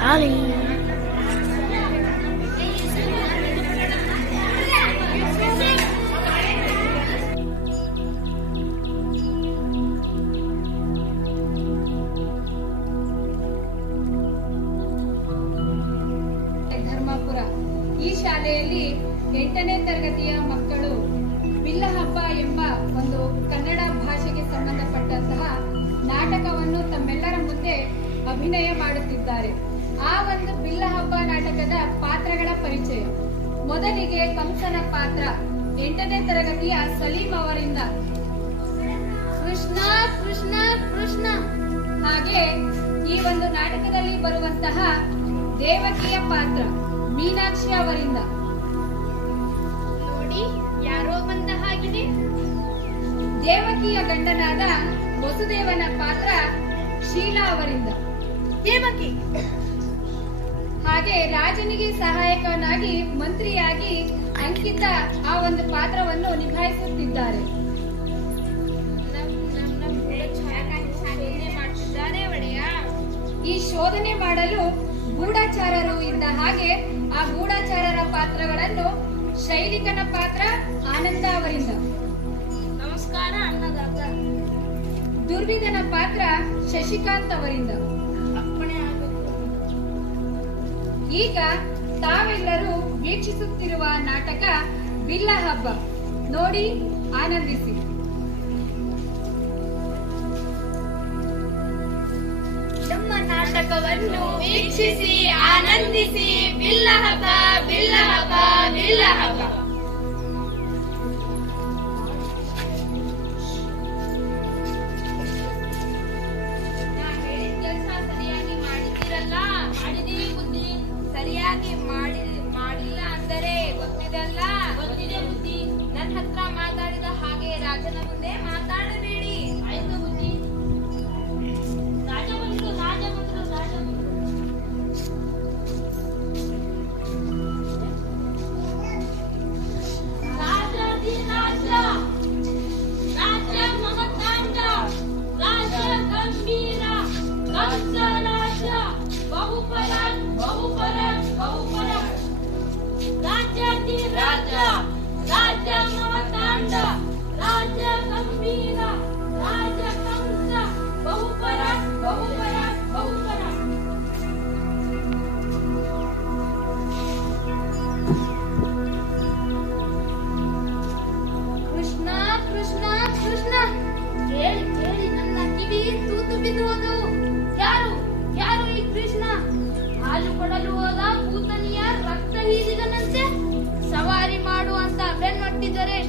ಖಾಲಿ ಧರ್ಮಾಪುರ. ಈ ಶಾಲೆಯಲ್ಲಿ ಎಂಟನೇ ತರಗತಿಯ ಮಕ್ಕಳು ಬಿಲ್ಲ ಹಬ್ಬ ಎಂಬ ಒಂದು ಕನ್ನಡ ಭಾಷೆಗೆ ಸಂಬಂಧಪಟ್ಟಂತಹ ನಾಟಕವನ್ನು ತಮ್ಮೆಲ್ಲರ ಮುಂದೆ ಅಭಿನಯ ಮಾಡುತ್ತಿದ್ದಾರೆ. ಆ ಒಂದು ಬಿಲ್ಲ ಹಬ್ಬ ನಾಟಕದ ಪಾತ್ರಗಳ ಪರಿಚಯ. ಮೊದಲಿಗೆ ಕಂಸನ ಪಾತ್ರ. ಎಂಟನೇ ತರಗತಿಯ ಸಲೀಂ ಅವರಿಂದ. ಕೃಷ್ಣ ಕೃಷ್ಣ ಕೃಷ್ಣ. ಹಾಗೆ ಈ ಒಂದು ನಾಟಕದಲ್ಲಿ ಬರುವಂತಹ ದೇವಕಿಯ ಪಾತ್ರ ಮೀನಾಕ್ಷಿ ಅವರಿಂದ. ನೋಡಿ ಯಾರೋ ಬಂದ ಹಾಗಿದೆ. ದೇವಕಿಯ ಗಂಡನಾದ ವಸುದೇವನ ಪಾತ್ರ ಶೀಲಾ ಅವರಿಂದ. ದೇವಕಿ ಹಾಗೆ ರಾಜನಿಗೆ ಸಹಾಯಕನಾಗಿ ಮಂತ್ರಿಯಾಗಿ ಅಂಕಿತ ಆ ಒಂದು ಪಾತ್ರವನ್ನು ನಿಭಾಯಿಸುತ್ತಿದ್ದಾರೆ. ಈ ಶೋಧನೆ ಮಾಡಲು ಗೂಢಾಚಾರರು ಇದ್ದ ಹಾಗೆ ಆ ಗೂಢಾಚಾರರ ಪಾತ್ರಗಳನ್ನು ಶೈಲಿಕನ ಪಾತ್ರ ಆನಂದ ಅವರಿಂದ. ನಮಸ್ಕಾರ ಅನ್ನದಾತ. ದುರ್ವಿಧನ ಪಾತ್ರ ಶಶಿಕಾಂತ್ ಅವರಿಂದ. ಈಗ ತಾವೆಲ್ಲರೂ ವೀಕ್ಷಿಸುತ್ತಿರುವ ನಾಟಕ ಬಿಲ್ಲ ಹಬ್ಬ. ನೋಡಿ, ಆನಂದಿಸಿ. ನಮ್ಮ ನಾಟಕವನ್ನು ವೀಕ್ಷಿಸಿ, ಆನಂದಿಸಿ. ಬಿಲ್ಲ ಹಬ್ಬ ಬಿಲ್ಲ ಹಬ್ಬ. ರಾಜನ ಮುಂದೆ ಮಾತಾಡಬೇಡಿ ಆಯ್ತು ಬುದ್ಧಿ ರಾಜ ಬಂದ್ರು ರಾಜ ಬಂದ್ರು ರಾಜ ಬಂದ್ರು ರಾಜಾಧಿರಾಜ ರಾಜ ಮಮತಾಂಡ ರಾಜ ಗಂಭೀರ ಕಂಸ ರಾಜ ಬಹುಪರ ಬಹುಪರ ಬಹುಪರ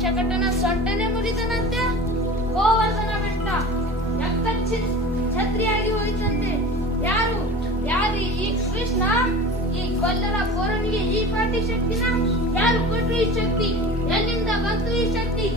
ಶಕಟನ ಸೊಂಟನೆ ಮುರಿದನಂತೆ? ಗೋವರ್ಧನ ಬೆಟ್ಟ ರಕ್ತ ಛತ್ರಿಯಾಗಿ ಹೋಯ್ತಂತೆ. ಯಾರು? ಯಾರು? ಈ ಕೃಷ್ಣ? ಈ ಕೊಲ್ಲರ ಕೋರನಿಗೆ ಈ ಪಾಟಿ ಶಕ್ತಿನ? ಯಾರು ಕೊಟ್ಟರು ಈ ಶಕ್ತಿ? ಎಲ್ಲಿಂದ ಬಂತು ಈ ಶಕ್ತಿ?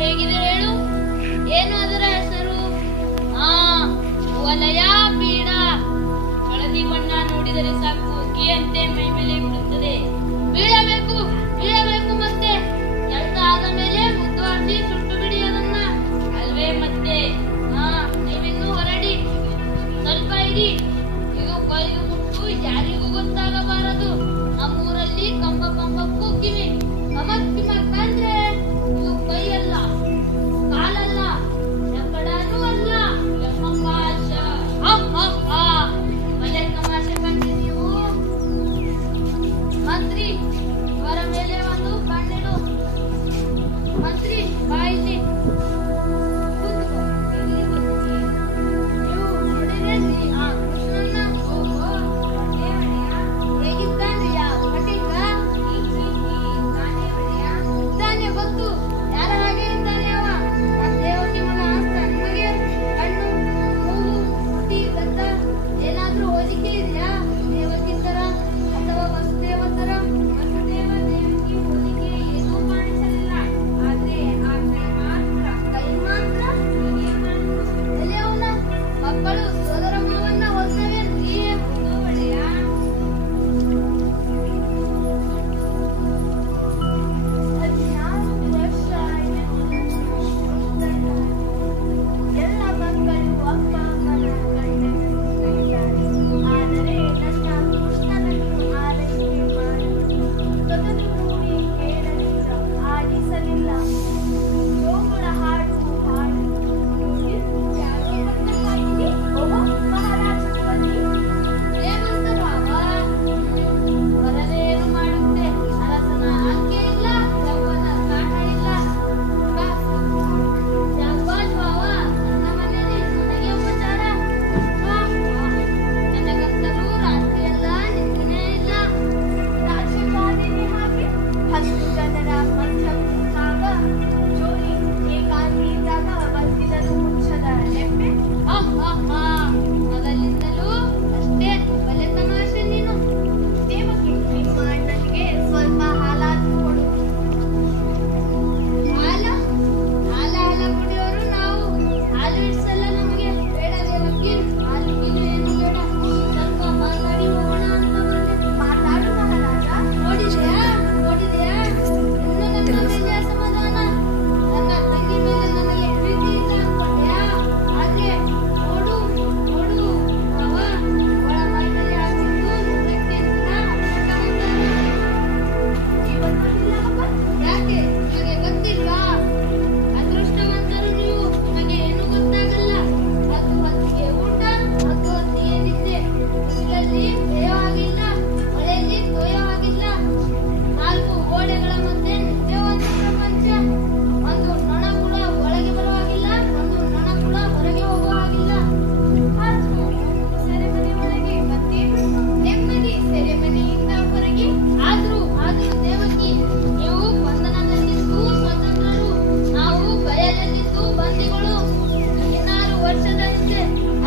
ಹೇಗಿದೆ ಹೇಳು? ಏನು ಅದರ ಹೆಸರು? ಆ, ವಲಯ ಬೀಡ ಹಳದಿ ಬಣ್ಣ ನೋಡಿದರೆ ಸಾಕು. ಉಗಿಯಂತೆ ಮೈ ಮೇಲೆ ಬಿಡುತ್ತದೆ ಬೀಳಬೇಕು ಬೀಳಬೇಕು. ಗೊತ್ತು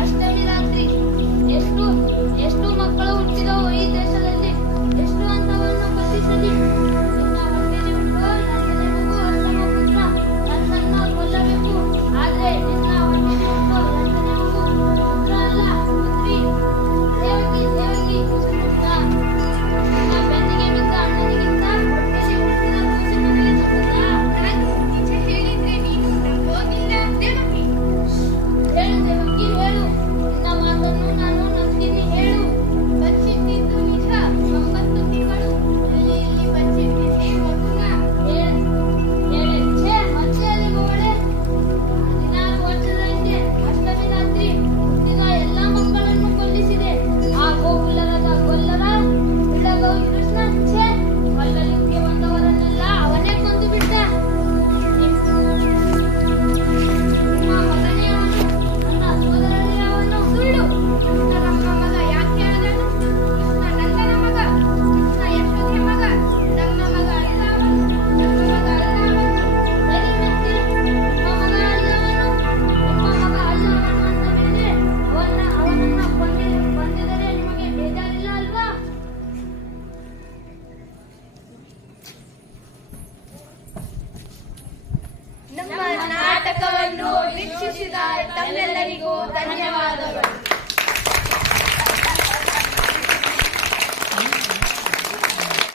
ಅಷ್ಟಮಿ ರಾತ್ರಿ ಎಷ್ಟು ಎಷ್ಟು ಮಕ್ಕಳು ಹುಟ್ಟಿದವು ಈ ದೇಶದಲ್ಲಿ ಎಷ್ಟು ಹಂತವನ್ನು ಕಲ್ಪಿಸಲಿ